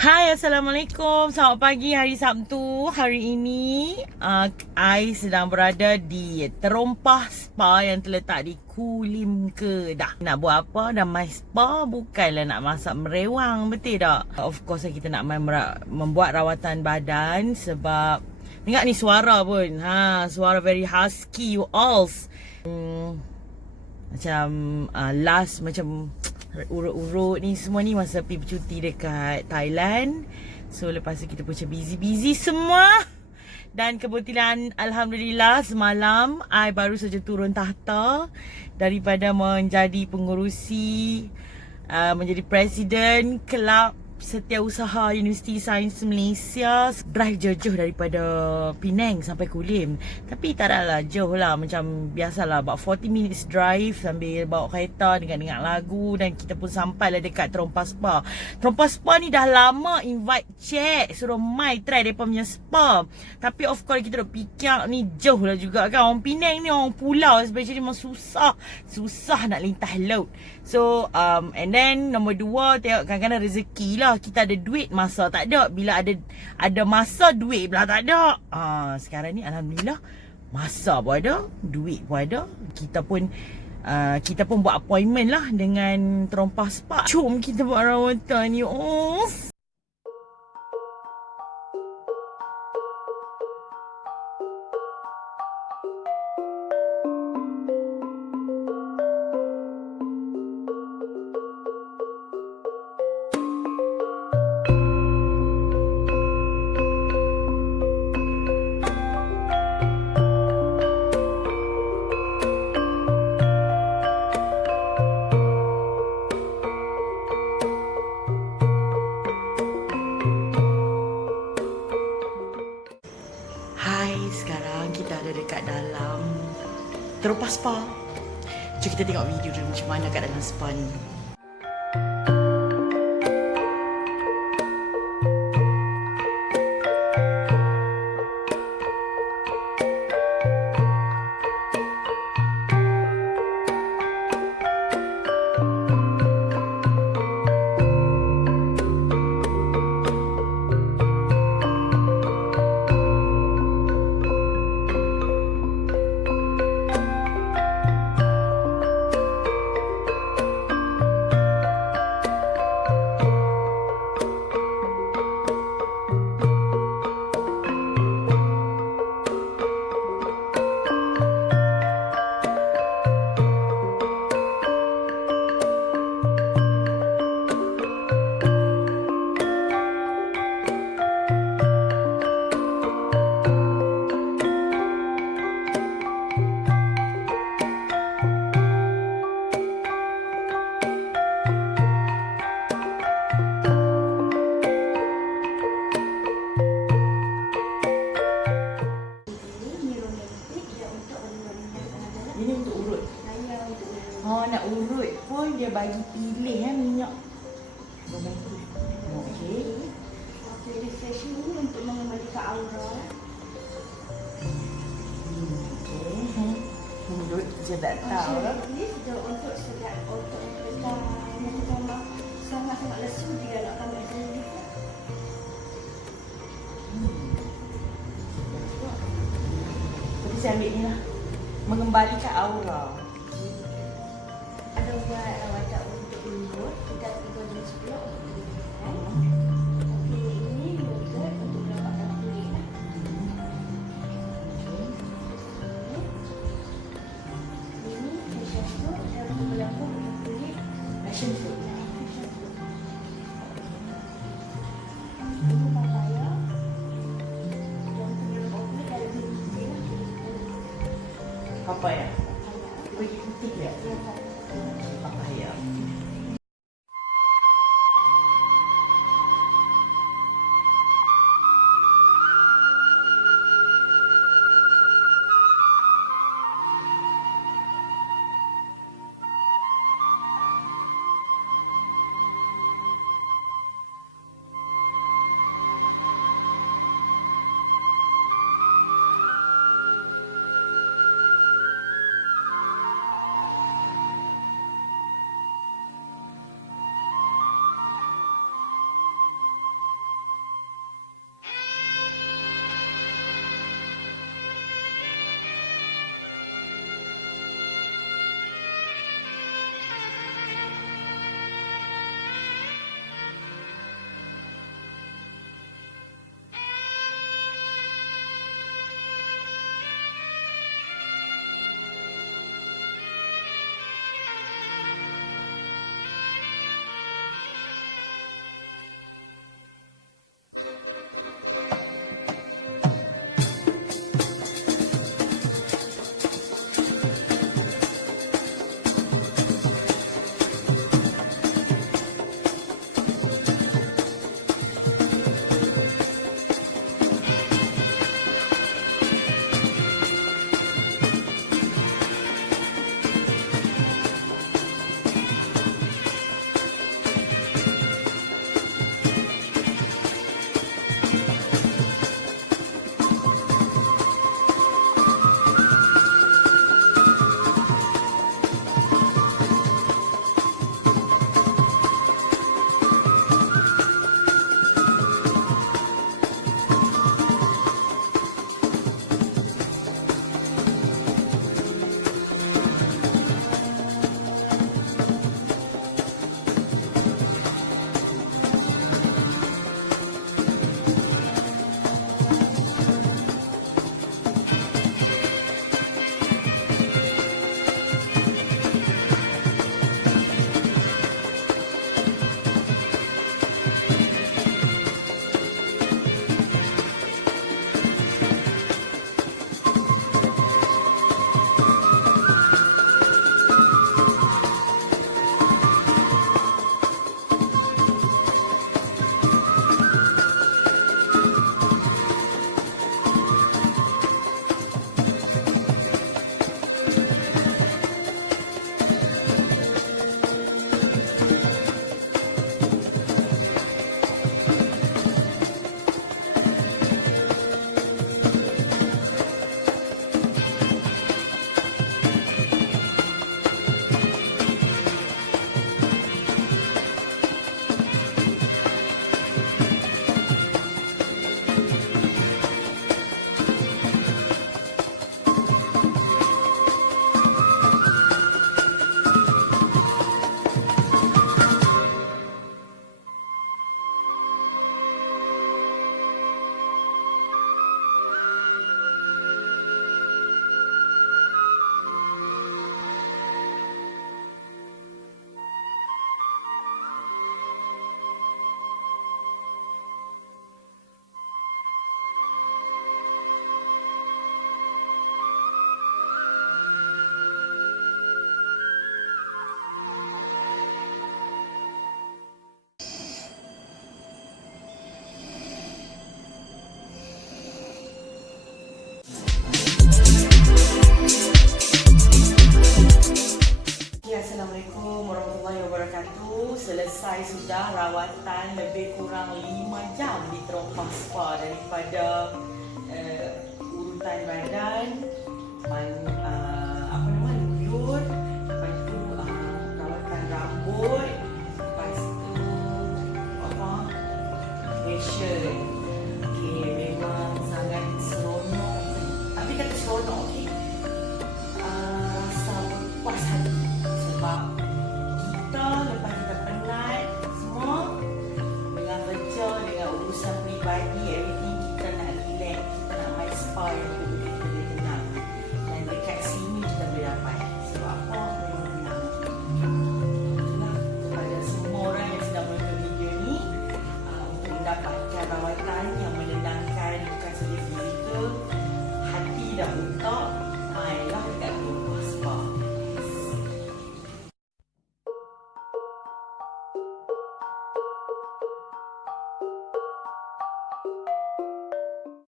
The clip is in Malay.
Hai, Assalamualaikum. Selamat pagi hari Sabtu. Hari ini I sedang berada di Terompah Spa yang terletak di Kulim Kedah. Nak buat apa? Dah mai spa bukanlah nak masak merewang, betul tak? Of course kita nak membuat rawatan badan sebab dengar ni suara pun. Suara very husky you all. Macam last macam urut-urut ni semua ni masa pergi bercuti dekat Thailand. So lepas tu kita pun macam busy-busy semua. Dan kebetulan Alhamdulillah semalam I baru saja turun tahta daripada menjadi pengurusi menjadi presiden kelab Setiausaha Universiti Sains Malaysia. Drive jauh daripada Penang sampai Kulim. Tapi tak adalah jauh lah. Macam biasalah about 40 minutes drive sambil bawa kereta dengar-dengar lagu. Dan kita pun sampai lah dekat Terompah Spa. Terompah Spa ni dah lama invite cek suruh mai try mereka punya spa. Tapi of course kita dah fikir ni jauh lah juga kan. Orang Penang ni orang pulau, especially memang susah nak lintah laut. So and then nombor 2, tengok kadang-kadang rezeki lah. Kita ada duit, masa tak ada. Bila ada masa, duit pula tak ada. Sekarang ni Alhamdulillah masa pun ada, duit pun ada. Kita pun buat appointment lah dengan Terompah Spa. Jom kita buat rawatan ni. Hai, sekarang kita ada dekat dalam Terompah Spa. Jom kita tengok video dulu macam mana kat dalam spa ni. Ini untuk urut. Nak urut pun dia bagi pilih minyak. Okey. Refreshing ni untuk mengembalikan aura. Urut je tak tahu lah. Ini sudah untuk sedap otot kita yang pertama sangat-sangat lesu dia nak tambah sedikit. Tapi saya ambil ni lah. Mengembalikan aura. Ada buat rawatan untuk urut, kita ada jenis pula untuk kulit. Okey, ini yogurt untuk rawatan kulit lah. Ini facial food dan pembelakang untuk kulit. Passion fruit. Ini papaya. Dan pembelakang kulit dan lebih lah. Papaya. Bagi putih ya? Papaya. selesai sudah rawatan lebih kurang 5 jam di Terompas Spa daripada urutan badan, lutut, lepas tu rawatan rambut, lepas tu facial. Okay, memang sangat seronok. Tapi kata seronok, okay, rasa puas hati sebab kita lepas kita penat semua dengan kerja, dengan urusan peribadi